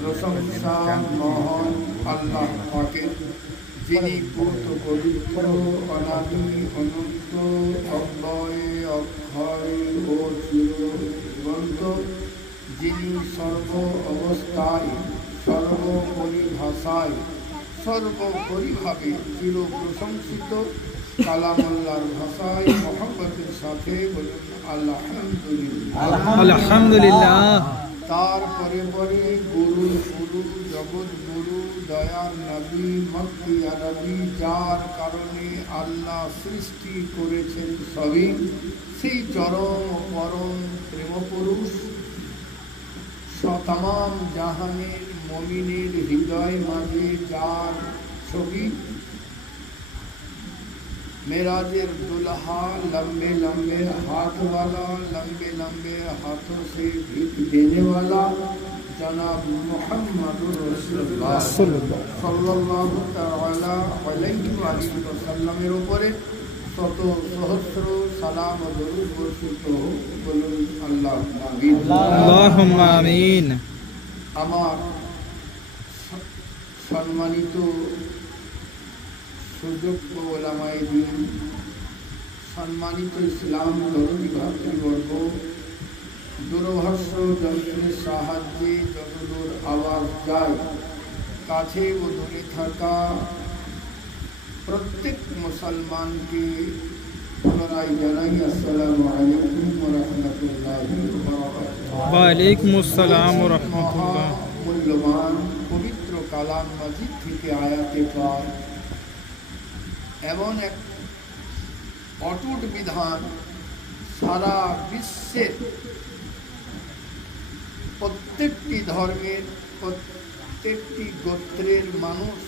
প্রশংসা মহান আল্লাহ পাকের, যিনি পূর্ত পবিত্র, অনাদি অনন্ত, অব্যয় অক্ষয় ও চিরদিগন্ত, যিনি সর্ব অবস্থায় সর্বপরিভাষায় সর্বোপরিভাবে চির প্রশংসিত। কালামুল্লাহর ভাষায় মহব্বতের সাথে বলুন আলহামদুলিল্লাহ। তারপরে পরে গুরু গুরু জগৎ গুরু দয়ার নবী মক্কি আরবি, যার কারণে আল্লাহ সৃষ্টি করেছেন সবই, সেই চরম পরম প্রেম পুরুষ, তামাম জাহানের মুমিনের হৃদয় মাঝে যার ছবি, मेराजेर दुल्हा लंबे लंबे हाथ वाला, लंबे लंबे हाथों से भीख देने वाला जनाब मुहम्मदुर रसूलुल्लाह सल्लल्लाहु ताआला अलैहि वसल्लमेर उपरे शत सहस्र सालाम दरूद बर्षित হোক, বলুন আল্লাহুম্মা আমিন। আল্লাহুম্মা আমিন। আমার সম্মানিত সুযোগ্য ওলামায়ে দ্বীন, সম্মানিত ইসলাম ধর্মী ভাতৃবর্গ, দূরভাষ যন্ত্রের সাহায্যে যতদূর আওয়াজ যায়, কাছে ও দূরে থাকা প্রত্যেক মুসলমানকে পুনরায় জানাই আসসালামু আলাইকুম ওয়া রাহমাতুল্লাহি ওয়া বারাকাতুহু। ওয়া আলাইকুম আসসালাম ওয়া রাহমাতুল্লাহ। মূল্যবান পবিত্র কালাম মাজিদ থেকে আয়াতে পাক এমন এক অটুট বিধান, সারা বিশ্বের প্রত্যেকটি ধর্মের প্রত্যেকটি গোত্রের মানুষ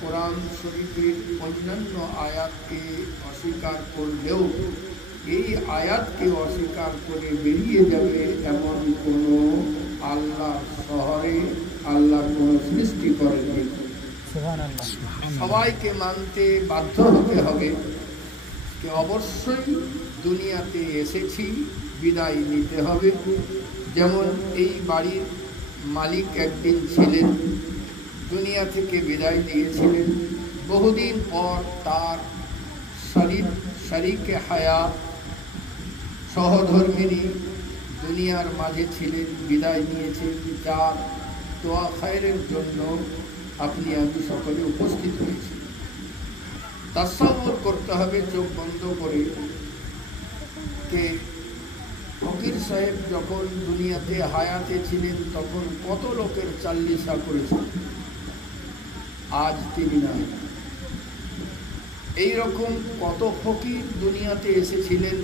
কোরআন শরীফের অন্যান্য আয়াতকে অস্বীকার করলেও এই আয়াতকে অস্বীকার করে বেরিয়ে যাবে এমন কোনো আল্লাহ শহরে আল্লাহ কোনো সৃষ্টি করেনি। সবাইকে মানতে বাধ্য হতে হবে যে অবশ্যই দুনিয়াতে এসেছি, বিদায় নিতে হবে। যেমন এই বাড়ির মালিক একদিন ছিলেন, দুনিয়া থেকে বিদায় নিয়েছিলেন, বহুদিন পর তার শরীকে হায়াত সহধর্মিনী দুনিয়ার মাঝে ছিলেন, বিদায় নিয়েছেন, যার দোয়া খায়রের জন্য আপনি আমি সকলে উপস্থিত হয়েছি। তাসাব্বুর করতে হবে চোখ বন্ধ করে যে ফকির সাহেব যখন দুনিয়াতে হায়াতে ছিলেন তখন কত লোকের চাল্লিশা করেছেন, আজ তিনি নাই। এইরকম কত ফকির দুনিয়াতে এসেছিলেন,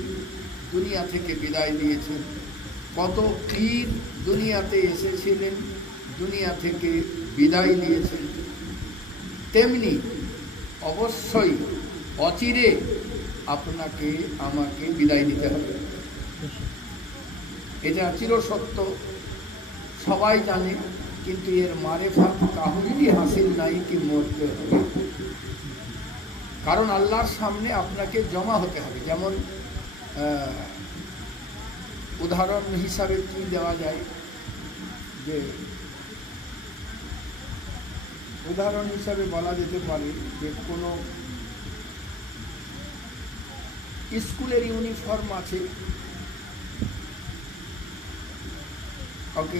দুনিয়া থেকে বিদায় নিয়েছেন, কত পীর দুনিয়াতে এসেছিলেন, দুনিয়া থেকে বিদায় নিয়েছেন। তেমনি অবশ্যই অচিরে আপনাকে আমাকে বিদায় নিতে হবে, এটা চিরসত্য, সবাই জানে। কিন্তু এর মারেফাত কাহুরি হাসিল নাই কি মরতে হবে, কারণ আল্লাহর সামনে আপনাকে জমা হতে হবে। যেমন উদাহরণ হিসাবে কি দেওয়া যায়, যে উদাহরণ হিসাবে বলা যেতে পারে যে কোনো স্কুলের ইউনিফর্ম আছে, ওকে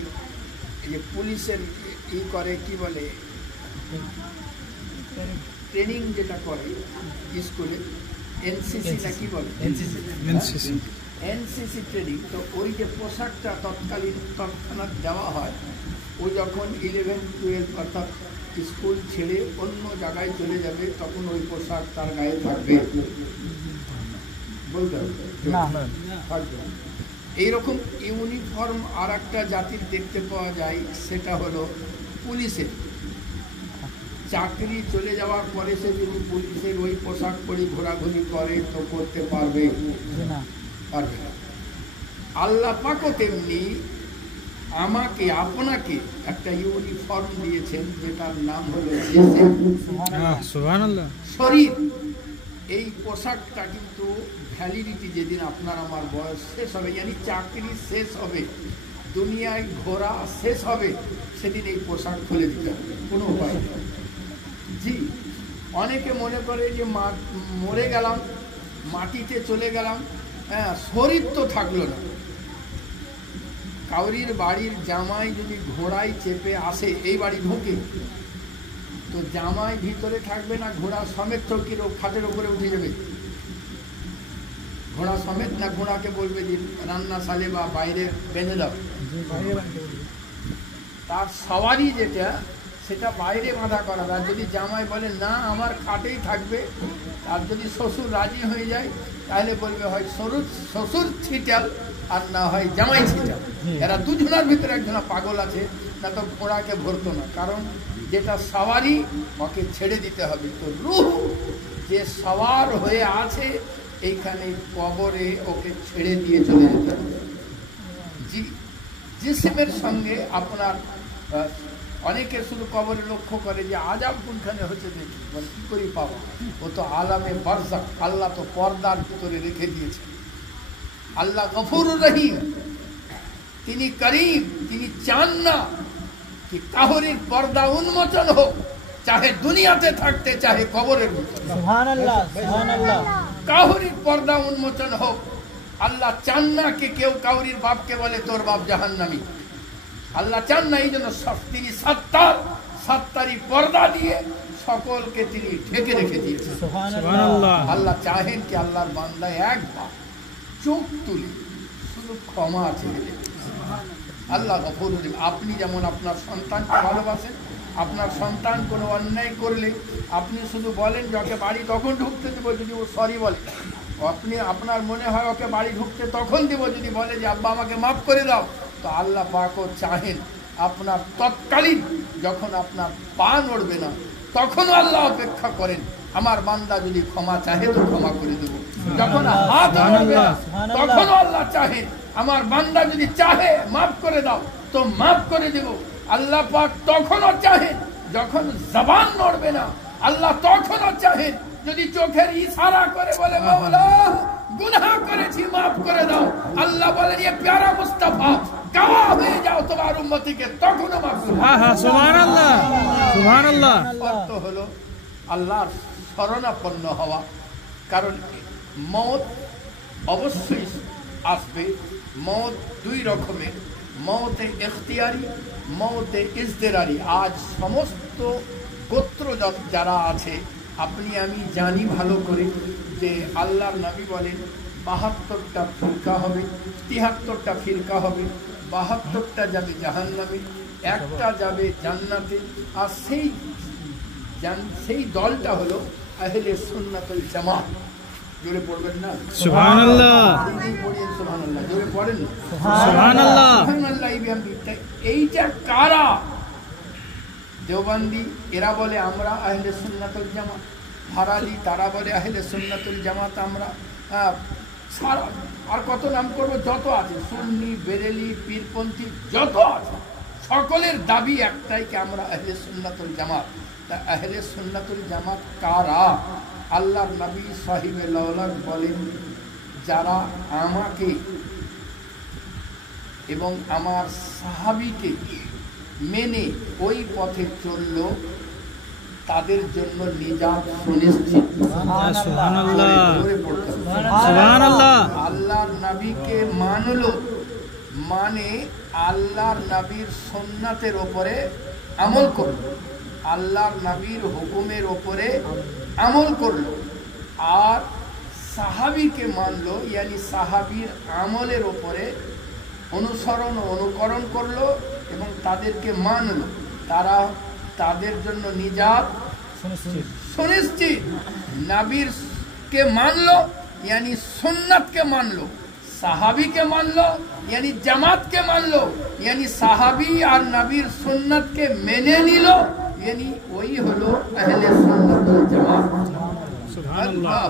এই যে পুলিশের ই করে কি বলে ট্রেনিং যেটা করে স্কুলে, এনসিসি না কি বলে, এনসিসি ট্রেনিং। তো ওই যে পোশাকটা তৎক্ষণাৎ দেওয়া হয়, ও যখন 11-12 অর্থাৎ স্কুল ছেড়ে অন্য জায়গায় চলে যাবে তখন ওই পোশাক তার গায়ে থাকবে, বলতে থাকবে। এইরকম ইউনিফর্ম আর একটা জাতির দেখতে পাওয়া যায়, সেটা হলো পুলিশের। চাকরি চলে যাওয়ার পরে সে যদি পুলিশের ওই পোশাক পরে ঘোরাঘুরি করে তো করতে পারবে পারবে না। আল্লাহ পাকও তেমনি আমাকে আপনাকে একটা ইউনিফর্ম দিয়েছেন, যেটার নাম হলো শরীর। এই পোশাকটা কিন্তু ভ্যালিডিটি যেদিন আপনার আমার বয়স শেষ হবে, চাকরি শেষ হবে, দুনিয়ায় ঘোরা শেষ হবে সেদিন এই পোশাক খুলে দিতে হবে, কোনো উপায় নেই। জি, অনেকে মনে করে যে মরে গেলাম, মাটিতে চলে গেলাম, হ্যাঁ, শরীর তো থাকলো না। কাউরির বাড়ির জামাই যদি ঘোড়ায় চেপে আসে, এই বাড়ি ঢোকে, তো জামাই ভিতরে থাকবে না, ঘোড়া সমেত চৌকির খাটের উপরে উঠে যাবে? ঘোড়া সমেত না ঘোড়াকে বলবে যে রান্না সালে বা বাইরে বেঁধে দাও? তার সওয়ারি যেটা সেটা বাইরে বাঁধা করা। আর যদি জামাই বলে না আমার খাটেই থাকবে, আর যদি শ্বশুর রাজি হয়ে যায় তাহলে বলবে হয় শ্বশুর ছিটাল আর না হয় জামাই ছিটাল। এরা দুজনের ভিতরে একজনা পাগল আছে, না তো ঘোড়াকে ভরতো না। কারণ যেটা সওয়ারি ওকে ছেড়ে দিতে হবে। তো রূহ যে সওয়ার হয়ে আছে এইখানে কবরে ওকে ছেড়ে দিয়ে চলে যেতে হবে। জিসিমের সঙ্গে আপনার অনেকে শুধু কবরে লক্ষ্য করে যে আজাব কোনখানে হচ্ছে দেখি, বলে কি করে পাবো? ও তো আলামে বারজাখ, আল্লাহ তো পর্দার ভিতরে রেখে দিয়েছেন। আল্লাহ গফুরুর রহিম, তিনি করিম, তিনি চান না कि काहुरीर पर्दा उन्मोचन हो, चाहे दुनियाते थाकते चाहे कबरेर भितरे। सुभान अल्लाह, सुभान अल्लाह। काहुरीर पर्दा उन्मोचन हो, अल्लाह चान ना कि केउ काहुरीर बाप के बोले तोर बाप जहन्नामी। अल्लाह चान ना, एइजন্য তিনি সত্তারি পর্দা দিয়ে সকলকে তিনি ঢেকে রেখে দিয়েছেন। সুবহানাল্লাহ। আল্লাহ চাহেন কি আল্লাহর বান্দা একবার চোখ তুলে শুধু ক্ষমা চেয়ে আল্লাহ গফুর রহিম। আপনি যেমন আপনার সন্তানকে ভালোবাসেন, আপনার সন্তান কোনো অন্যায় করলে আপনি শুধু বলেন যে ওকে বাড়ি তখন ঢুকতে দেবো যদি ও সরি বলে। আপনি আপনার মনে হয় ওকে বাড়ি ঢুকতে তখন দেব যদি বলে যে আব্বা আমাকে মাফ করে দাও। তো আল্লাহ পাকও চাহেন আপনার তৎকালীন যখন আপনার পা নড়বে না তখনও আল্লাহ অপেক্ষা করেন আমার বান্দা যদি ক্ষমা চাহে তো ক্ষমা করে দেবো। যখন হাত নড়বে না তখনও আল্লাহ চাহেন আমার বান্দা যদি চাহে মাফ করে দাও তো মাফ করে দেব। আল্লাহ পাক তখনও চাহেন যখন জবান নড়বে না, আল্লাহ তখনও চাহেন যদি চোখের ইশারা করে বলে মাওলা গুনাহ করেছি মাফ করে দাও, আল্লাহ বলেন এ প্যারা মুস্তাফা গাওয়া হয়ে যাও তোমার উম্মতিকে, তখনও মাফ করে। হ্যাঁ হ্যাঁ, সুবহানাল্লাহ, সুবহানাল্লাহ। অর্থ হলো আল্লাহর শরণাপন্ন হওয়া। কারণ মওত অবশ্যই আসবে। মওত দুই রকমের, মওতে ইখতিয়ারি, মওতে ইজতিরারি। আজ সমস্ত গোত্র যারা আছে আপনি আমি জানি ভালো করে যে আল্লাহর নবী বলেন ৭২টা ফিরকা হবে, ৭৩টা ফিরকা হবে, ৭২টা যাবে জাহান্নামে, একটা যাবে জান্নাতে। আর সেই দলটা হলো আহলে সুন্নাতুল জামাত। জোরে পড়বেন না? সুবহানাল্লাহ। পড়েন সুবহানাল্লাহ, জোরে পড়েন সুবহানাল্লাহ, সুবহানাল্লাহ। এইটা কারা? দেওবন্দি এরা বলে আমরা আহলে সুন্নাতুল জামাত, ফারাজি তারা বলে আহলে সুন্নাতুল জামাত আমরা। আর কত নাম করবো, যত আছে সুন্নি, বেরেলি, পীরপন্থী যত আছে, সকলের দাবি একটাই কি আমরা আহলে সুন্নাতুল জামাত। তা আহলে সুন্নাতুল জামাত কারা? আল্লাহর নবী সাহিবে লাওলাক বলেন যারা আমাকে এবং আমার সাহাবীকে মেনে ওই পথে চলল তাদের জন্য নিজাত সুনিশ্চিত। সুবহানাল্লাহ, সুবহানাল্লাহ। আল্লাহর নবীকে মানলো মানে আল্লাহর নবীর সুন্নাতের উপরে আমল করলো, আল্লাহর নবীর হুকুমের উপরে আমল করলো। আর সাহাবীকে মানলো ইয়ানি সাহাবীর আমলের উপরে অনুসরণ ও অনুকরণ করলো এবং তাদেরকে মানলো। তারা তাদের জন্য নিজাত সুনিশ্চিত। নবীর কে মানলো ইয়ানি সুন্নাতকে মানলো, সাহাবীকে মানলো यानी जमात के मान लो, यानी साहाबी और नबीर सुन्नत के मेने निलो, यानी वही हलो अहले सुन्नत वल जमात। सुभानाल्लाह,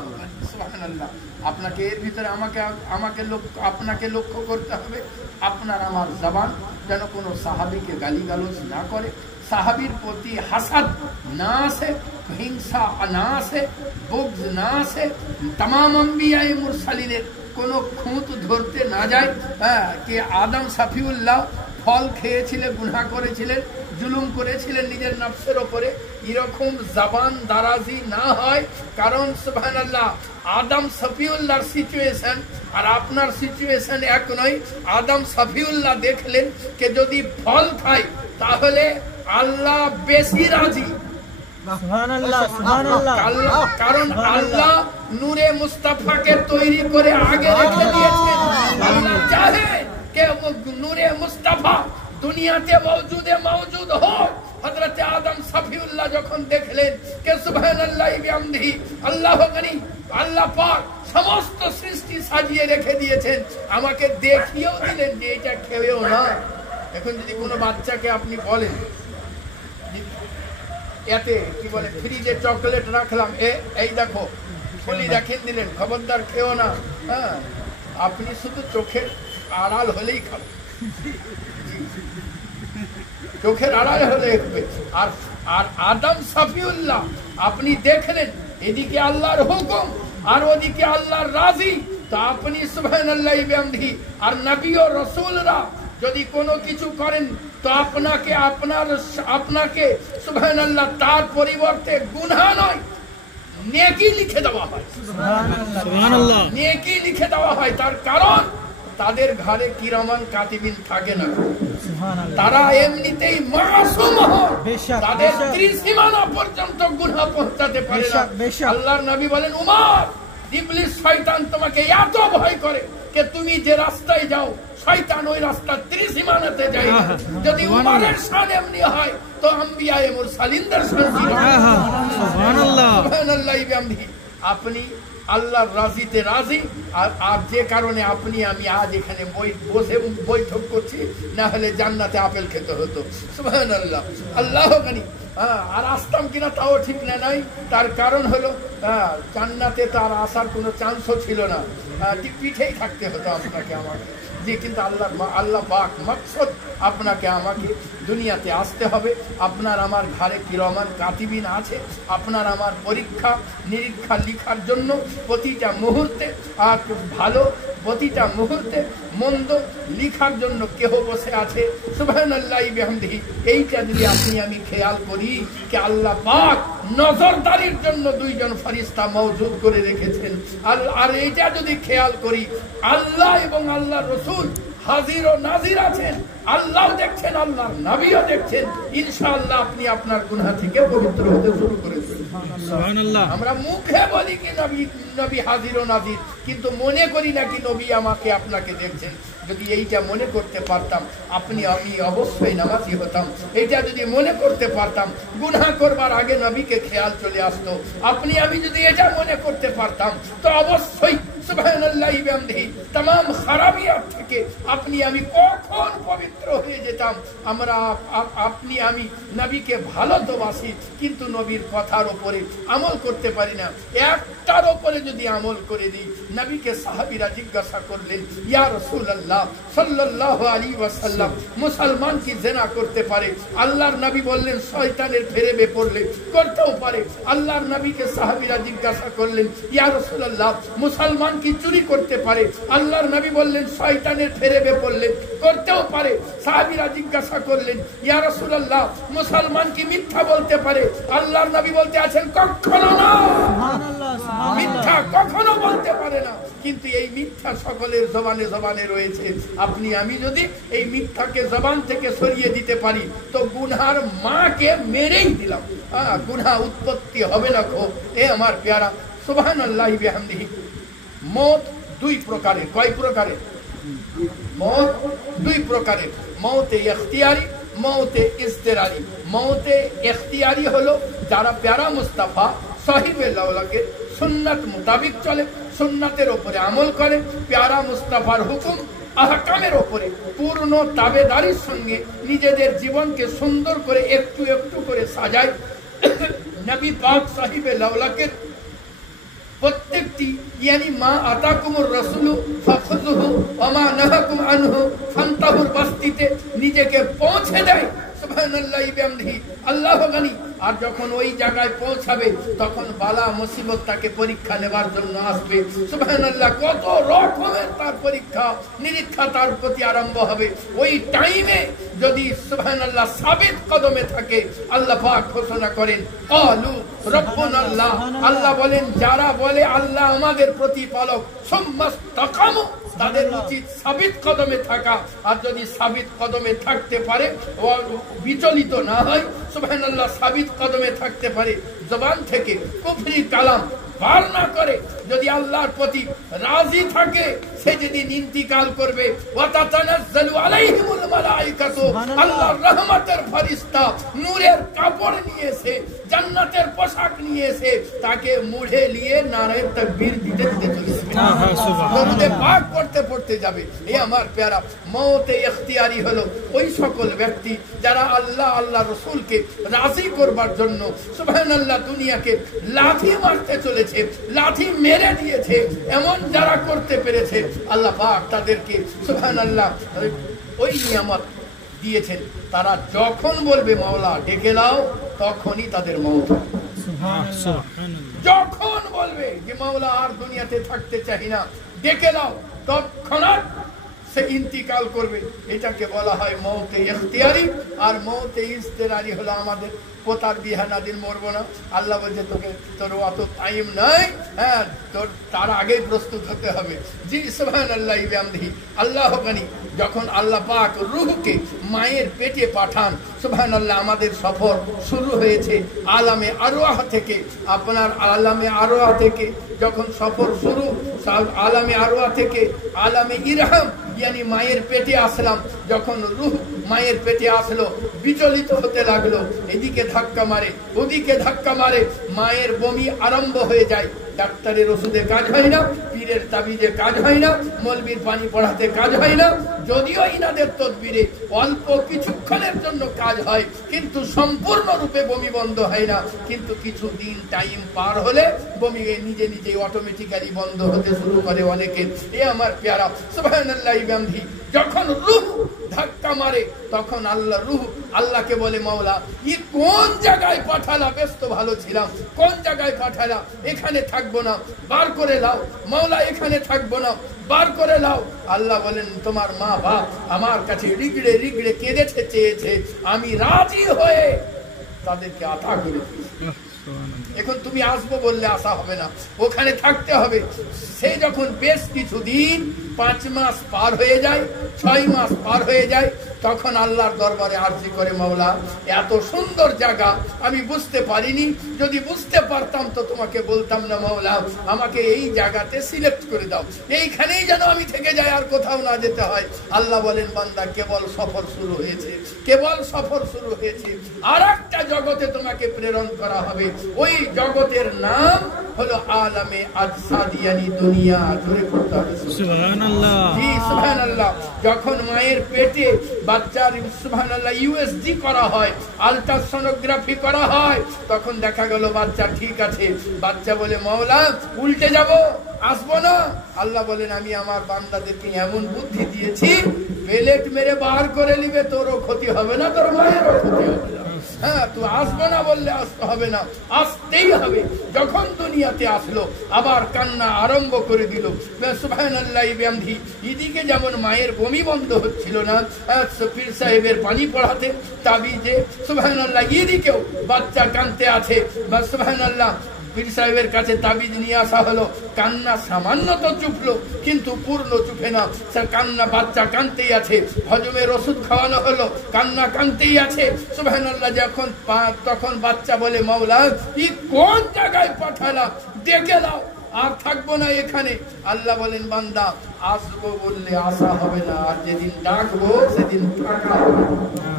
सुभानाल्लाह। আপনাকে এর ভিতরে আপনাকে লক্ষ্য করতে হবে আপনার আমার জবান যেন কোনো সাহাবীকে গালিগালাজ না করে, সাহাবীর প্রতি হাসাদ না আসে, হিংসা না আসে, বুগজ না আসে। तमाम अंबिया मुरसलिনের কোনো খুঁত ধরতে না যায়। হ্যাঁ, কি আদম সাফিউল্লাহ ফল খেয়েছিলেন, গুনাহ করেছিলেন, জুলুম করেছিলেন নিজের নফসের ওপরে, এরকম জবান দারাজি না হয়। কারণ সুবহানাল্লাহ, আদম সাফিউল্লাহর সিচুয়েশন আর আপনার সিচুয়েশন এক নয়। আদম সাফিউল্লাহ দেখলেন যে যদি ফল খায় তাহলে আল্লাহ বেশি রাজি। কারণ আল্লাহ নূরে মুস্তাফাকে তৈরি করে আগে রেখে দিয়েছেন। আল্লাহ চাহে কে নূরে মুস্তাফা দুনিয়াতে মওজুদ হয়। হযরত আদম সাফিউল্লাহ যখন দেখলেন কে সুবহানাল্লাহি বিহামদিহি, আল্লাহ গনি, আল্লাহ পাক সমস্ত সৃষ্টি সাজিয়ে রেখে দিয়েছেন, আমাকে দেখিয়েও দিলেন যে এটা খেয়েও না। এখন যদি কোনো বাচ্চাকে আপনি বলেন এতে কি বলে ফ্রিজে চকলেট রাখলাম, এই দেখো খুলি রাখেন দিলেন, খবরদার খেও না, হ্যাঁ, আপনি শুধু চোখের আড়াল হলেই খাবেন, চোখের আড়াল হলে হবে। আর আদম সাফিউল্লাহ আপনি দেখলেন এদিকে আল্লাহর হুকুম আর ওদিকে আল্লাহর রাজি, তো আপনি সুবহানাল্লাহি বিহামদিহি। আর নবী ও রাসূলরা যদি কোনো কিছু করেন তো আপনাকে সুবহানাল্লাহ তার পরিবর্তে গুনাহ নয় নেকি লিখে দেওয়া হয়। সুবহানাল্লাহ, নেকি লিখে দেওয়া হয়। তার কারণ তাদের ঘরে কিরামান কাতিবিন থাকে না, তারা এমনিতেই মাসুম হয়, তাদের ত্রিসীমানা পর্যন্ত গুনাহ পৌঁছাতে পারে না। আল্লাহর নবী বলেন, উমর, ইবলিস শয়তান তোমাকে এত ভয় করে যে তুমি যে রাস্তায় যাও শয়তান ওই রাস্তা ত্রিসীমানাতে যায় না। যদি উমরের শান এমনি হয় তো আম্বিয়ায়ে মুরসালিনদের শান কি হবে? সুবহানাল্লাহ, সুবহানাল্লাহি বিহামদিহি। আপনি আল্লাহর রাজিতে রাজি, আর যে কারণে আপনি আমি আজ এখানে বসে বৈঠক করছি, না হলে জান্নাতে আপেল খেতে হতো। সুবহানাল্লাহ, আল্লাহ গনি। আর আসতাম কিনা তাও ঠিক না নাই। তার কারণ হলো জান্নাতে তার আসার কোনো চান্সও ছিল না, পিঠেই থাকতে হতো আপনাকে আমাকে। যে কিন্তু আল্লাহ পাক মকসদ আপনাকে আমাকে দুনিয়াতে আসতে হবে। আপনার আমার ঘরে কিরামান কাতিবিন আছে, আপনার আমার পরীক্ষা নিরীক্ষা লিখার জন্য প্রতিটা মুহূর্তে, আর ভালো প্রতিটা মুহূর্তে মন্দ লিখার জন্য কেহ বসে আছে। সুবহানাল্লাহি বিহামদিহি। এইটা যদি আপনি আমি খেয়াল করি যে আল্লাহ পাক নজরদারির জন্য দুইজন ফেরেশতা মওজুদ করে রেখেছেন, আর এইটা যদি খেয়াল করি আল্লাহ এবং আল্লাহর রাসূল হাজির ও নাজির আছেন, আল্লাহ দেখছেন, আল্লাহর নবীও দেখছেন, ইনশাআল্লাহ আপনি আপনার গুনাহ থেকে পবিত্র হতে শুরু করেছেন। সুবহানাল্লাহ। আমরা মুখে বলি কি নবী হাজির ও নাজির, কিন্তু মনে করি না কি নবী আমাকে আপনাকে দেখছেন। যদি এইটা মনে করতে পারতাম আপনি আমি অবশ্যই নামাজি হতাম। এইটা যদি মনে করতে পারতাম গুনাহ করবার আগে নবীকে খেয়াল চলে আসতো। আপনি আমি যদি এটা মনে করতে পারতাম তো অবশ্যই সুবহানাল্লাহি বিহামদিহি तमाम খারাপিয়াত থেকে আপনি আমি কখন পবিত্র হয়ে যেতাম। আমরা আপনি আমি নবীকে ভালো তো বাসি, কিন্তু নবীর কথার উপরে আমল করতে পারি না। একটার উপরে যদি আমল করে দিই, নবীকে সাহাবীরা জিজ্ঞাসা করলেন, ইয়া রাসূলুল্লাহ সাল্লাল্লাহু আলাইহি ওয়াসাল্লাম, মুসলমান কি জিনা করতে পারে? আল্লাহর নবী বললেন, শয়তানের ফেরেবে পড়লে করতেও পারে। আল্লাহর নবীকে সাহাবীরা জিজ্ঞাসা করলেন, ইয়া রাসূলুল্লাহ মুসলমান কি চুরি করতে পারে? আল্লাহর নবী বললেন, শয়তানের ফেরেবে পড়লে করতেও পারে। সাহাবীরা জিজ্ঞাসা করলেন, ইয়া রাসূলুল্লাহ মুসলমান কি মিথ্যা বলতে পারে? আল্লাহর নবী বলতে আছেন, কখনো না, মিথ্যা কখনো বলতে পারে না। কিন্তু এই মিথ্যা সকলের জবানে জবানে রয়েছে। আপনি আমি যদি এই মিথ্যাকে জবান থেকে সরিয়ে দিতে পারি তো গুনহার মাকে মেরেই দিলাম, গুনহা উৎপত্তি হবে না। আমার প্যারা, সুবহানাল্লাহি বিহামদিহি। মওত দুই প্রকারের। কয় প্রকারের? মওত দুই প্রকারের। মওতে ইখতিয়ারি, মওতে ইজতিরারি। মওতে ইখতিয়ারি হলো যারা প্যারা মুস্তাফা সাহিবে লাওলাকে সুন্নাত মোতাবিক চলে, সুন্নাতের উপরে আমল করে, প্যারা মুস্তাফার হুকুম আহকামের উপরে পূর্ণ তাবেদারির সঙ্গে নিজেদের জীবনকে সুন্দর করে একটু একটু করে সাজায়। নবী পাক সাহিবে লাওলাকের প্রত্যেকটি ইয়ানি মা আতাকুমুর রাসূলু ফাখুযুহু ওয়া মা নাহাকুম আনহু ফান্তাহুর বাস্তিতে নিজেকে পৌঁছে দেয়। সুবহানাল্লাহি বিহামদিহি। আল্লাহ গনি। আর যখন ওই জায়গায় পৌঁছাবে তখন বালা মুসিবত তাকে পরীক্ষা নেবার জন্য আসবে। সুবহানাল্লাহ, কত রকমের তার পরীক্ষা নিরীক্ষা তার প্রতি আরম্ভ হবে। ওই টাইমে যদি সুবহানাল্লাহ সাবিত কদমে থাকে, আল্লাহ পাক ঘোষণা করেন ক্বালু রাব্বুনাল্লাহ, আল্লাহ বলেন যারা বলে আল্লাহ আমাদের প্রতিপালক, সুম্মাস্তাকামু, তাদের উচিত সাবিত কদমে থাকা। আর যদি সাবিত কদমে থাকতে পারে, বিচলিত না হয়, সুবহানাল্লাহ সাবিত কদমে থাকতে পারে, জবান থেকে কুফরি কালাম বার না করে, যদি আল্লাহর প্রতি রাজি থাকে, সে যেদিন ইন্তিকাল করবে ওয়াতাতানাজ্জালু আলাইহিমুল মালাইকাতু, আল্লাহর রহমতের ফেরেশতা নূরের কাপড় নিয়ে এসে, জান্নাতের পোশাক নিয়ে এসে তাকে মুড়ে নিয়ে নারায়ে তাকবীর দিতে দিতে চলে যাবে, দরুদে পাক পড়তে পড়তে যাবে। এই আমার প্যারা মওতে ইখতিয়ারি হলো ওই সকল ব্যক্তি যারা আল্লাহ আল্লাহ রাসূলকে রাজি করবার জন্য সুবহানাল্লাহ দুনিয়াকে লাথি মারতে চলেছে, লাথি মেরে দিয়েছে, এমন যারা করতে পেরেছে, আল্লাহ পাক তাদেরকে সুবহানাল্লাহ ওই নিয়ামত দিয়েছেন। তারা যখন বলবে মাওলা ডেকে দাও, তখনই তাদের মওত। যখন বলবে যে মাওলা আর দুনিয়াতে থাকতে চাই না, ডেকে দাও, তৎক্ষণাৎ সে ইন্তিকাল করবে। এটাকে বলা হয় মওতে ইখতিয়ারি। আর মওতে ইজতিরারি হলো আমাদের পোতার বিহানা দিন মরবো না, আল্লাহ বলছে তোকে, তোর অত টাইম নাই, হ্যাঁ তোর তার আগেই প্রস্তুত হতে হবে। জি সুবহানাল্লাহ বিহামদিহি। আল্লাহ গানি যখন আল্লাহ পাক রূহকে মায়ের পেটে পাঠান, সুবহানাল্লাহ আমাদের সফর শুরু হয়েছে আলামে আরওয়াহ থেকে। আপনার আলামে আরওয়াহ থেকে যখন সফর শুরু, আলামে আরওয়াহ থেকে আলামে ইরহাম ইয়ানি মায়ের পেটে আসলাম, যখন রূহ মায়ের পেটে আসলো, বিচলিত হতে লাগলো, এদিকে ধাক্কা মারে, ওদিকে ধাক্কা মারে, মায়ের বমি আরম্ভ হয়ে যায়। ডাক্তারের ওষুধে কাজ হয় না, পীরের তাবিজে কাজ হয় না, মৌলবীর পানি পড়াতে কাজ হয় না। যদিও ইনাদের তদবিরে অল্প কিছুক্ষণের জন্য কাজ হয়, কিন্তু সম্পূর্ণরূপে বমি বন্ধ হয় না। কিন্তু কিছু দিন টাইম পার হলে বমি নিজে নিজেই অটোমেটিক্যালি বন্ধ হতে শুরু করে অনেকের। এ আমার পেয়ারা সুবহানাল্লাহ গান্ধী যখন রূহ ধাক্কা মারে, তখন আল্লাহ রূহ আল্লাহকে বলে মাওলা ই কোন জায়গায় পাঠালা, বেশ তো ভালো ছিলাম, কোন জায়গায় পাঠালা, এখানে থাকবো না, বার করে লাও। মাওলা এখানে থাকবো না, বার করে লাও। আল্লাহ বলেন তোমার মা বাপ আমার কাছে রিগড়ে রিগড়ে কেঁদেছে, চেয়েছে, আমি রাজি হয়ে তাদেরকে আতা করে দিয়েছি। এখন তুমি আসবো বললে আসা হবে না, ওখানে থাকতে হবে। সেই যখন বেশ কিছুদিন 5 মাস পার হয়ে যায়, 6 মাস পার হয়ে যায়, তখন আল্লাহর দরবারে আরজি করে মাওলা এত সুন্দর জায়গা আমি বুঝতে পারিনি, যদি বুঝতে পারতাম তো তোমাকে বলতাম না মাওলা আমাকে এই জায়গাতে সিলেক্ট করে দাও, এইখানেই যেন আমি থেকে যাই, আর কোথাও না যেতে হয়। আল্লাহ বলেন বান্দা কেবল সফর শুরু হয়েছে, কেবল সফর শুরু হয়েছে, আর একটা জগতে তোমাকে প্রেরণ করা হবে। ওই জগতের নাম হলো আলামে আজসাদিয়ানি দুনিয়া। জোরে পড়তে হবে সুবহানাল্লাহ। জি সুবহানাল্লাহ। যখন মায়ের পেটে বাচ্চার সুবহানাল্লাহ ইউএসজি করা হয়, আলট্রাসোনোগ্রাফি করা হয়, তখন দেখা গেল বাচ্চা ঠিক আছে। বাচ্চা বলে মাওলা উল্টে যাব, আসবো না। আল্লাহ বলেন আমি আমার বান্দাদেরকে এমন বুদ্ধি দিয়েছি, পেলেট মেরে বার করে নিবে, তোরও ক্ষতি হবে না, তোর মায়েরও ক্ষতি হবে না। হ্যাঁ, তুই আসবো না বললে আসতে হবে না, আসতেই হবে। যখন দুনিয়াতে আসলো আবার কান্না আরম্ভ করে দিল। সুবহানাল্লাহ বিহামদিহি। এদিকে যেমন মায়ের বমি বন্ধ হচ্ছিল না, পীর সাহেবের পানি পড়াতে তাবিজে সুবহানাল্লাহ, এদিকেও বাচ্চা কাঁদতে আছে। সুবহানাল্লাহ পীর সাহেবের কাছে তাবিজ নিয়ে আসা হলো, কান্না সামান্য তো চুপলো, কিন্তু পূর্ণ চুপে না, কান্না বাচ্চা কাঁদতেই আছে। হজমের ওষুধ খাওয়ানো হলো, কান্না কাঁদতেই আছে। সুবহানাল্লাহ যখন তখন বাচ্চা বলে মাওলা ই কোন জায়গায় পাঠালা, ডেকে দাও, আর থাকবো না এখানে। আল্লাহ বলেন বান্দা আসবো বললে আসা হবে না, আর যেদিন ডাকবো সেদিন থাকা হবে না।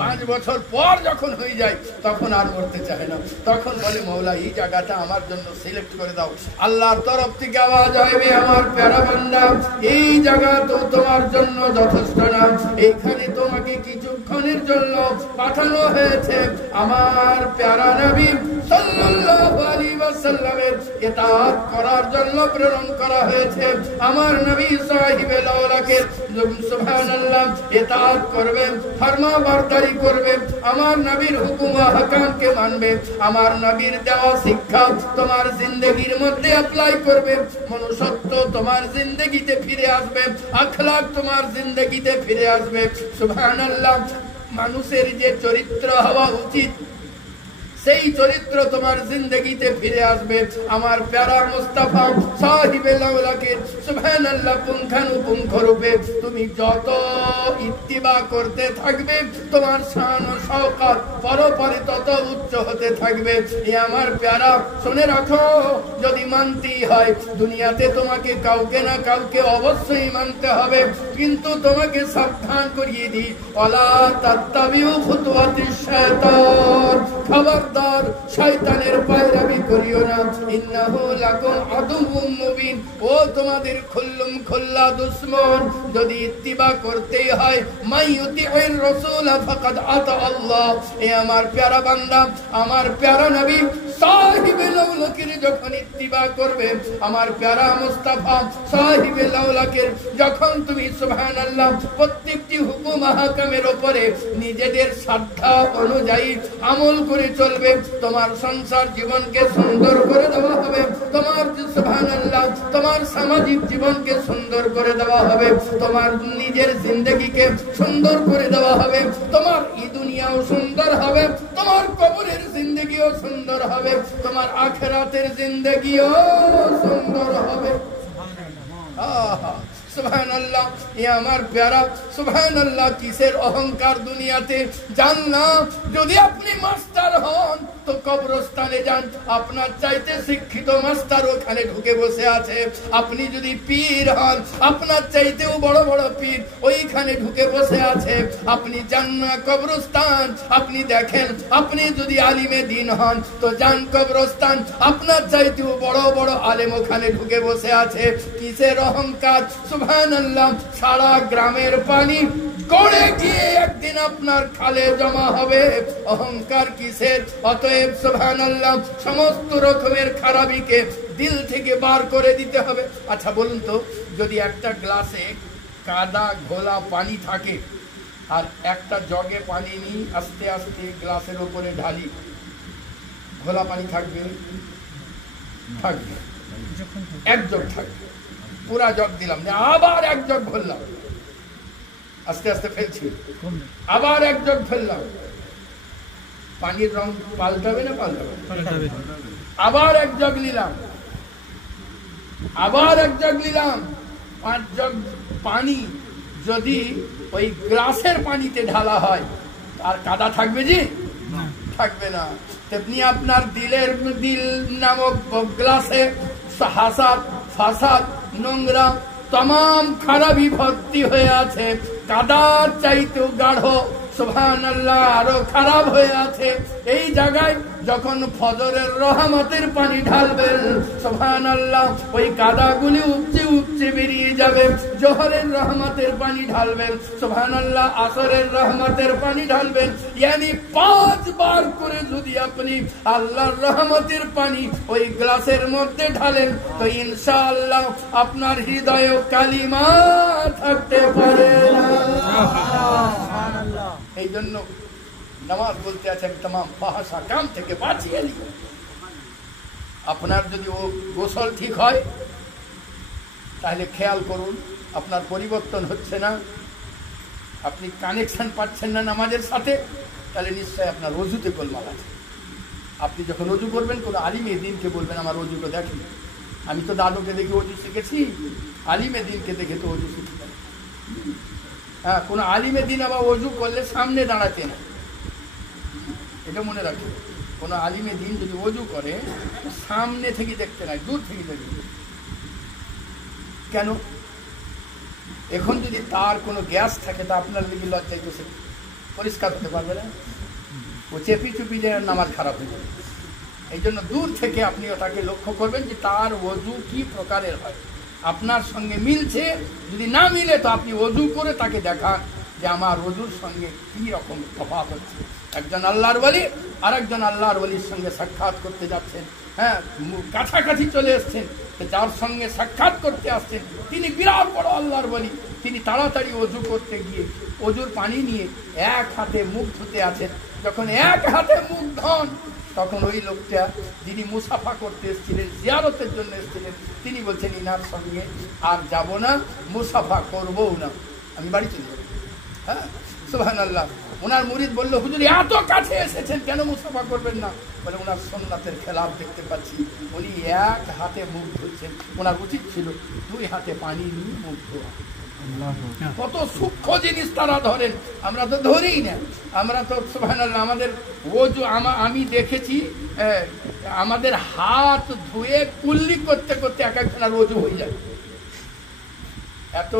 5 বছর পর যখন হয়ে যায় তখন আর মরতে চায় না, তখন বলে মাওলা এই জায়গাটা আমার জন্য সিলেক্ট করে দাও। আল্লাহর তরফ থেকে আওয়াজ হবে আমার প্যারা বান্দা এই জায়গা তো তোমার জন্য যথেষ্ট না, এইখানে তোমাকে কিছুক্ষণের জন্য পাঠানো হয়েছে আমার প্যারা নবী সাল্লাল্লাহু আলাইহি ওয়াসাল্লামের ইতাআত করার জন্য প্রেরণ করা হয়েছে। আমার নবী সাহিবে লাওলাকে সুবহানাল্লাহ ইতাআত করবে, ফরমাবরদারি করবে, আমার নবীর হুকুম ও হাকামকে মানবে, আমার নবীর দেওয়া শিক্ষা তোমার জিন্দেগির মধ্যে অ্যাপ্লাই করবে, মনুষ্যত্ব তোমার জিন্দেগিতে ফিরে আসবে, আখলাক তোমার জিন্দেগিতে ফিরে আসবে। সুবহানাল্লাহ, মানুষের যে চরিত্র হওয়া উচিত সেই চরিত্র তোমার জিন্দেগিতে ফিরে আসবে। আমার প্যারা মুস্তাফা সাহিবে লাওলাকে সুবহানাল্লাহ পুঙ্খানুপুঙ্খ রূপে তুমি যত ইত্তিবা করতে থাকবে, তোমার শান ও শওকত পরপরে তত উচ্চ হতে থাকবে। এ আমার প্যারা, শুনে রাখো, যদি মানতেই হয় দুনিয়াতে তোমাকে কাউকে না কাউকে অবশ্যই মানতে হবে, কিন্তু তোমাকে সাবধান করিয়ে দিই, ওয়ালা তাত্তাবিউ খুতুওয়াতিশ শায়তান, খবরদার শয়তানের পায়রামি করিও না, ইন্নাহু লাকুম আদুউম মুবিন, ও তোমাদের খুল্লুম খুল্লা দুশমন। যদি ইত্তিবা করতেই হয়, মাইয়ুতিউর রাসূল ফাকাদ আতা আল্লাহ। এ আমার প্যারা বান্দা, আমার প্যারা নবী সাহিবে লাওলাকের যখন ইত্তিবা করবে, আমার প্যারা মুস্তাফা সাহিবে লাওলাকের যখন তুমি সুবহানাল্লাহ প্রত্যেকটি হুকুম হাকামের উপরে নিজেদের শ্রদ্ধা অনুযায়ী আমল করে চলবে, তোমার সংসার জীবনকে সুন্দর করে দেওয়া হবে, তোমার সুবহানাল্লাহ তোমার সামাজিক জীবনকে সুন্দর করে দেওয়া হবে, তোমার নিজের জিন্দেগিকে সুন্দর করে দেওয়া হবে, তোমার এই দুনিয়াও সুন্দর হবে, তোমার কবরের জিন্দেগিও সুন্দর হবে, তোমার আখিরাতের জিন্দেগিও সুন্দর হবে। সুবহানাল্লাহ, এ আমার প্যারা, সুবহানাল্লাহ কিসের অহংকার দুনিয়াতে? জান না, যদি আপনি মাস্টার হন তো কবরস্থানে যান, আপনার চাইতে শিক্ষিত মাস্টার ওখানে ঢুকে বসে আছে। আপনি যদি পীর হন, আপনার চাইতেও বড় বড় পীর ওইখানে ঢুকে বসে আছে। আপনি যান না কবরস্থান, আপনি দেখেন, আপনি যদি আলিমে দিন হন তো যান কবরস্থান, আপনার চাইতেও বড় বড় আলেম ওখানে ঢুকে বসে আছে। কিসের অহংকার? সুবহানাল্লাহ, সারা গ্রামের পানি গড়ে গিয়ে একদিন আপনার খালে জমা হবে। অহংকার কিসের? অতএব সুবহানাল্লাহ সমস্ত রকমের খারাপিকে দিল থেকে বার করে দিতে হবে। আচ্ছা বলুন তো, যদি একটা গ্লাসে কাদা ঘোলা পানি থাকে আর একটা জগে পানি নিই, আস্তে আস্তে গ্লাসের উপরে ঢালি, ঘোলা পানি থাকবে? থাকবে, এক জগ থাকবে। পুরা জগ দিলাম, আবার এক জগ ভরলাম, আস্তে আস্তে ফেলছি, আবার এক জগ ফেললাম, পানির রং পাল্টাবে না পাল্টাবে? আবার এক জগ নিলাম, আবার এক জগ নিলাম, 5 জগ পানি যদি ওই গ্লাসের পানিতে ঢালা হয় আর কাদা থাকবে? জি থাকবে না। তেমনি আপনার দিল নামক গ্লাসে হাসাদ, ফাসাদ, নোংরা, तमाम খারাপি ভর্তি হয়ে আছে, কাদার চাইতেও গাঢ় সুবহানাল্লাহ আরো খারাপ হয়ে আছে। এই জায়গায় যখন ফজরের রহমতের পানি ঢালবেন, সুবহানাল্লাহ ওই কাদাগুলি উপচে উপচে বেরিয়ে যাবে। জোহরের রহমতের পানি ঢালবেন, সুবহানাল্লাহ আসরের রহমতের পানি ঢালবেন, यानी 5 বার করে যদি আপনি আল্লাহর রহমতের পানি ওই গ্লাসের মধ্যে ঢালেন তো ইনশাআল্লাহ আপনার হৃদয়ে কালিমা থাকতে পারে। সুবহানাল্লাহ। এই জন্য নামাজ বলতে আছে तमाम ফাহশা কাম থেকে বাঁচিয়ে নিও। আপনার যদি ও গোসল ঠিক হয় তাহলে খেয়াল করুন আপনার পরিবর্তন হচ্ছে না, আপনি কানেকশন পাচ্ছেন না নামাজের সাথে, তাহলে নিশ্চয় আপনার ওযুতে গোলমাল আছে। আপনি যখন ওযু করবেন কোনো আলিমে দিনকে বলবেন আমার ওযুটা দেখেন, আমি তো দাদুকে দেখে ওযু শিখেছি, আলিমে দিনকে দেখে তো ওযু শিখি না। হ্যাঁ, কোনো আলিমে দিন আবার ওযু করলে সামনে দাঁড়াতে না, এটা মনে রাখবেন। কোনো আলিমে দিন যদি ওযু করে সামনে থেকে দেখতে নাই, দূর থেকে দেখবে। কেন? এখন যদি তার কোনো গ্যাস থাকে তা আপনার দিকে লজ্জায় বসে পরিষ্কার হতে পারবে না, ও চেপি চুপি যায় নামাজ খারাপ হয়ে যাবে। এই জন্য দূর থেকে আপনি ওটাকে লক্ষ্য করবেন যে তার ওযু কি প্রকারের হয়, আপনার সঙ্গে মিলছে। যদি না মিলে তো আপনি ওযু করে তাকে দেখান যে আমার ওযুর সঙ্গে কি রকম তফাৎ হচ্ছে। একজন আল্লাহর ওলি আর একজন আল্লাহর ওলির সঙ্গে সাক্ষাৎ করতে যাচ্ছেন, হ্যাঁ, কাছাকাছি চলে এসছেন। যার সঙ্গে সাক্ষাৎ করতে আসছেন তিনি বিরাট বড় আল্লাহর ওলি। তিনি তাড়াতাড়ি ওযু করতে গিয়ে ওযুর পানি নিয়ে এক হাতে মুখ ধুতে আছেন। যখন এক হাতে মুখ ধন, তখন ওই লোকটা যিনি মুসাফা করতে এসেছিলেন, জিয়ারতের জন্য এসেছিলেন, তিনি বলছেন ইনার সঙ্গে আর যাব না, মুসাফা করবও না, আমি বাড়ি চলে যাব। হ্যাঁ, সুবহানাল্লাহ। ওনার মুরিদ বলল, হুজুর এত কাছে এসেছেন, কেন মুসাফা করবেন না? বলে ওনার সুন্নাতের খেলাফ দেখতে পাচ্ছি, উনি এক হাতে মুখ ধুচ্ছেন, ওনার উচিত ছিল দুই হাতে পানি নিয়ে মুখ ধোয়া। কত সূক্ষ্ম জিনিস তারা ধরেন, আমরা তো ধরেই না। আমরা তো সুবহানাল্লাহ, আমাদের ওযু আমি দেখেছি আমাদের হাত ধুয়ে কুল্লি করতে করতে এক একজনের ওযু হয়ে যায়। এত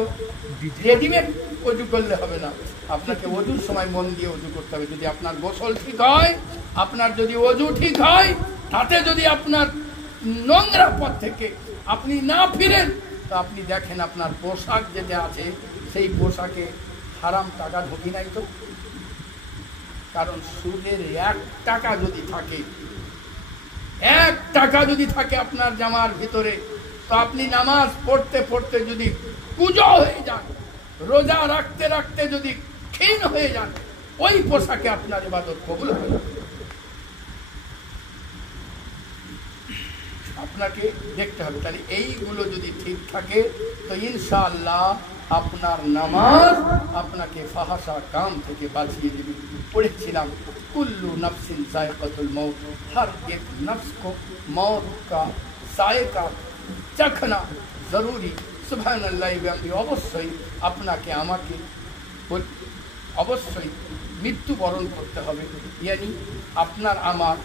রেডিমেড ওযু করলে হবে না, আপনাকে ওযুর সময় মন দিয়ে ওযু করতে হবে। যদি আপনার গোসল ঠিক হয়, আপনার যদি ওযু ঠিক হয়, তাতে যদি আপনার নোংরা পথ থেকে আপনি না ফিরেন, তো আপনি দেখেন আপনার পোশাক যেটা আছে সেই পোশাকে হারাম টাকা ঢুকি নাই তো। কারণ সুদের 1 টাকা যদি থাকে, 1 টাকা যদি থাকে আপনার জামার ভিতরে, তো আপনি নামাজ পড়তে পড়তে যদি কুজো হয়ে যান, রোজা রাখতে রাখতে যদি ক্ষীণ হয়ে যান, ওই পোশাকে আপনার ইবাদত কবুল হবে না। আপনাকে দেখতে হবে। তাহলে এইগুলো যদি ঠিক থাকে, তো ইনশাআল্লাহ আপনার নামাজ আপনাকে ফাহাশা কাম থেকে বাঁচিয়ে দেবে। পড়েছিলাম, কুল্লু নফসিন যায়কাতুল মউত, हर एक नफ्स को मौत का जायका चखना जरूरी। সুবহানাল্লাহ। অবশ্যই আপনাকে আমাকে অবশ্যই মৃত্যুবরণ করতে হবে, ইয়ানি আপনার আমার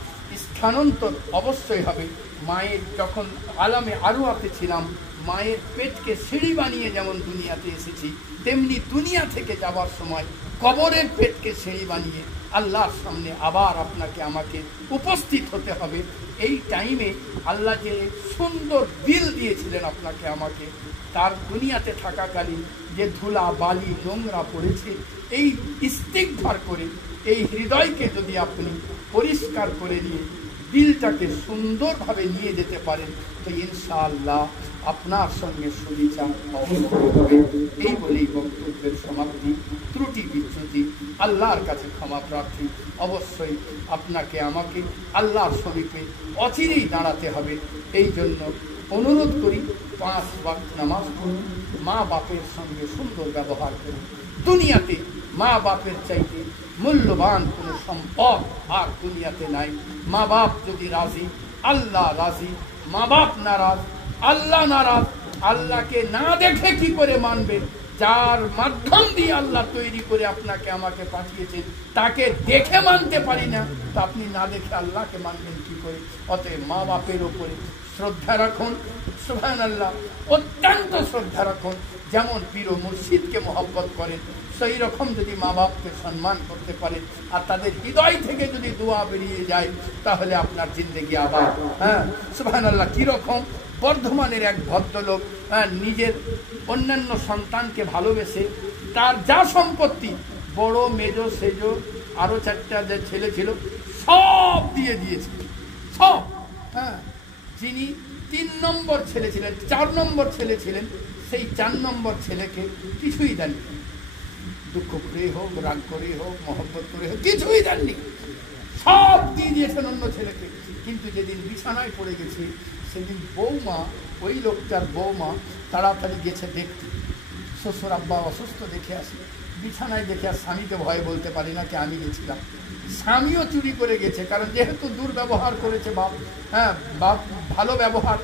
স্থানান্তর অবশ্যই হবে। মায়ের যখন আলামে আরওয়াতে ছিলাম, মায়ের পেটকে সিঁড়ি বানিয়ে যেমন দুনিয়াতে এসেছি, তেমনি দুনিয়া থেকে যাবার সময় কবরের পেটকে সিঁড়ি বানিয়ে আল্লাহর সামনে আবার আপনাকে আমাকে উপস্থিত হতে হবে। এই টাইমে আল্লাহ যে সুন্দর দিল দিয়েছিলেন আপনাকে আমাকে, তার দুনিয়াতে থাকাকালীন যে ধুলা বালি নোংরা পড়েছে, এই ইস্তিগফার করে এই হৃদয়কে যদি আপনি পরিষ্কার করে দিয়ে দিলটাকে সুন্দরভাবে নিয়ে যেতে পারেন, তো ইনশাআল্লাহ আপনার সঙ্গে সুবিচার অবশ্যই হবে। এই বলেই বক্তব্যের সমাপ্তি। ত্রুটি বিচ্যুতি আল্লাহর কাছে ক্ষমা প্রার্থী। অবশ্যই আপনাকে আমাকে আল্লাহর শরীফে অচিরেই দাঁড়াতে হবে। এই জন্য অনুরোধ করি, 5 ওয়াক্ত নামাজ পড়ুন, মা বাপের সঙ্গে সুন্দর ব্যবহার করুন। দুনিয়াতে মা বাপের চাইতে মূল্যবান কোনো সম্পদ আর দুনিয়াতে নাই। মা বাপ যদি রাজি, আল্লাহ রাজি। মা বাপ নারাজ, আল্লাহ নারাজ। আল্লাহকে না দেখে কি করে মানবেন? যার মাধ্যম দিয়ে আল্লাহ তৈরি করে আপনাকে আমাকে পাঠিয়েছেন, তাকে দেখে মানতে পারি না, তা আপনি না দেখে আল্লাহকে মানবেন কি করে? অতএব মা বাপের ওপরে শ্রদ্ধা রাখুন। সুবহানাল্লাহ, অত্যন্ত শ্রদ্ধা রাখুন। যেমন পীর ও মুর্শিদকে মহব্বত করেন, সেই রকম যদি মা বাপকে সম্মান করতে পারেন আর তাদের হৃদয় থেকে যদি দোয়া বেরিয়ে যায়, তাহলে আপনার জিন্দেগি আবার। হ্যাঁ, সুবহানাল্লাহ। কিরকম? বর্ধমানের এক ভদ্রলোক নিজের অন্যান্য সন্তানকে ভালোবেসে তার যা সম্পত্তি, বড় মেজ সেজ আরো 4টা যে ছেলে ছিল, সব দিয়ে দিয়েছে, সব। হ্যাঁ, যিনি 3 নম্বর ছেলে ছিলেন, 4 নম্বর ছেলে ছিলেন, সেই 4 নম্বর ছেলেকে কিছুই দেননি। দুঃখ করে হোক, রাগ করে হোক, মহব্বত করে হোক, কিছুই দেননি, সব দিয়ে দিয়েছেন অন্য ছেলেকে। কিন্তু যেদিন বিছানায় পড়ে গেছে, সেদিন বৌমা, ওই লোকটার বৌমা তাড়াতাড়ি গেছে দেখতে, শ্বশুর আব্বা অসুস্থ দেখে আসে। বিছানায় দেখে আর স্বামীকে ভয় বলতে পারি না কি আমি গেছিলাম। স্বামীও চুরি করে গেছে, কারণ যেহেতু দুর্ব্যবহার করেছে বাপ। হ্যাঁ, বাপ ভালো ব্যবহার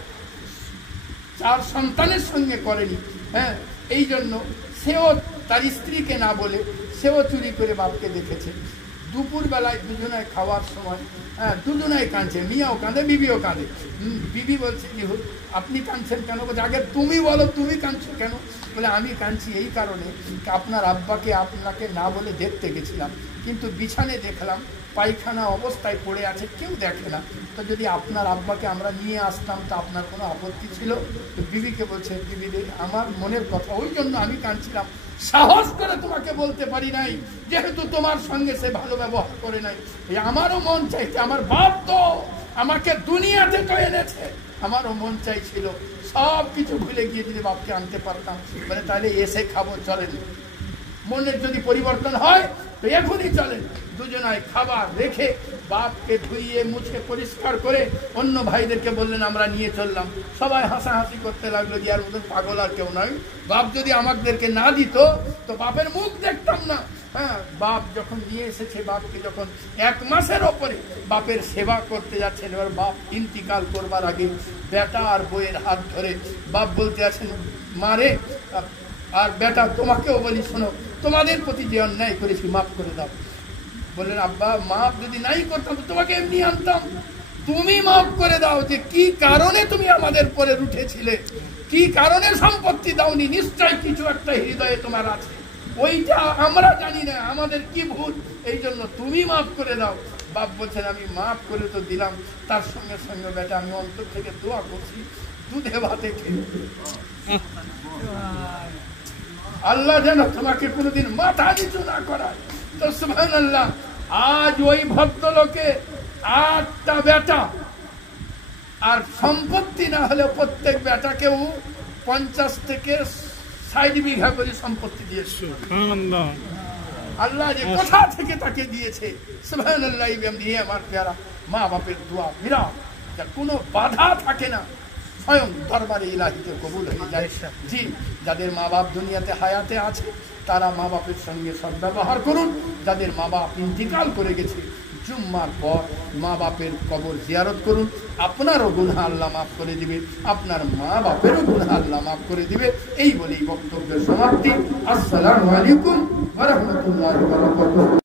4 সন্তানের সঙ্গে করেনি। হ্যাঁ, এই জন্য সেও তার স্ত্রীকে না বলে সেও চুরি করে বাপকে দেখেছে। দুপুরবেলায় দুজনায় খাওয়ার সময়, হ্যাঁ, দুজনাই কাঁদছে, মিয়াও কাঁদে, বিবিও কাঁদে। বিবি বলছে, আপনি কাঁদছেন কেন? বলছে, আগে তুমি বলো, তুমি কাঁদছো কেন? বলে, আমি কাঁদছি এই কারণে, আপনার আব্বাকে আপনাকে না বলে দেখতে গেছিলাম, কিন্তু বিছানে দেখলাম পায়খানা অবস্থায় পড়ে আছে, কেউ দেখে না। তো যদি আপনার আব্বাকে আমরা নিয়ে আসতাম, তা আপনার কোনো আপত্তি ছিল? তো বিবিকে বলছে, বিবি আমার মনের কথা, ওই জন্য আমি কাঁদছিলাম। সাহস করে তোমাকে বলতে পারি নাই, যেহেতু তোমার সঙ্গে সে ভালো ব্যবহার করে নাই। আমারও মন চাইছে, আমার বাপ তো আমাকে দুনিয়াতে তো এনেছে, আমারও মন চাইছিল সব কিছু ভুলে গিয়ে যদি বাপকে আনতে পারতাম, মানে তাহলে এসে খাবো, চলেন। মনের যদি পরিবর্তন হয় তো এখনই চলেন। দুজনায় খাবার রেখে বাপকে ধুইয়ে মুছে পরিষ্কার করে অন্য ভাইদেরকে বললেন আমরা নিয়ে চললাম। সবাই হাসাহাসি করতে লাগলো যে আর মতন পাগল আর কেউ নয়, বাপ যদি আমাদেরকে না দিত তো বাপের মুখ দেখতাম না। হ্যাঁ, বাপ যখন নিয়ে এসেছে, বাপকে যখন 1 মাসের ওপরে বাপের সেবা করতে যাচ্ছেন, এবার বাপ ইন্তিকাল করবার আগে বেটা আর বইয়ের হাত ধরে বাপ বলতে আছেন, মারে আর বেটা তোমাকেও বলি, শোনো, তোমাদের প্রতি যে অন্যায় করেছি মাফ করে দাও। বললেন, আব্বা মাফ যদি নাই করতাম তো তোমাকে এমনি আনতাম, তুমি মাফ করে দাও। যে কি কারণে তুমি আমাদের পরে উঠেছিলে, কি কারণে সম্পত্তি দাওনি, নিশ্চয় কিছু একটা হৃদয়ে তোমার আছে, ওইটা আমরা জানি না, আমাদের কি ভুল, এই জন্য তুমি মাফ করে দাও। বাপ বলছেন, আমি মাফ করে তো দিলাম, তার সঙ্গে সঙ্গে বেটা আমি অন্তর থেকে দোয়া করছি, দুধে ভাতে খেয়ে আল্লাহ যেন তোমাকে কোনোদিন মাথা নিচু না করায়। তো সুবহানাল্লাহ, আজ ওই ভদ্রলোকে 8টা বেটা, আর সম্পত্তি না হলে প্রত্যেক বেটাকেও 50 থেকে 60 বিঘা করে সম্পত্তি দিয়েছে। আল্লাহ যে কোথা থেকে তাকে দিয়েছে, সুবহানাল্লাহ। আমার প্যারা মা বাপের দোয়া বিরাট, কোনো বাধা থাকে না, স্বয়ং দরবারে ইলাহিতে কবুল হয়ে যায়। জি, যাদের মা বাপ দুনিয়াতে হায়াতে আছে তারা মা বাপের সঙ্গে সদ্ব্যবহার করুন। যাদের মা বাপ ইন্তিকাল করে গেছে, জুম্মার পর মা বাপের কবর জিয়ারত করুন, আপনারও গুনাহ আল্লাহ মাফ করে দিবে, আপনার মা বাপেরও গুনাহ আল্লাহ মাফ করে দিবে। এই বলেই বক্তব্যের সমাপ্তি। আসসালামু আলাইকুম ওয়া রাহমাতুল্লাহি ওয়া বারাকাতুহু।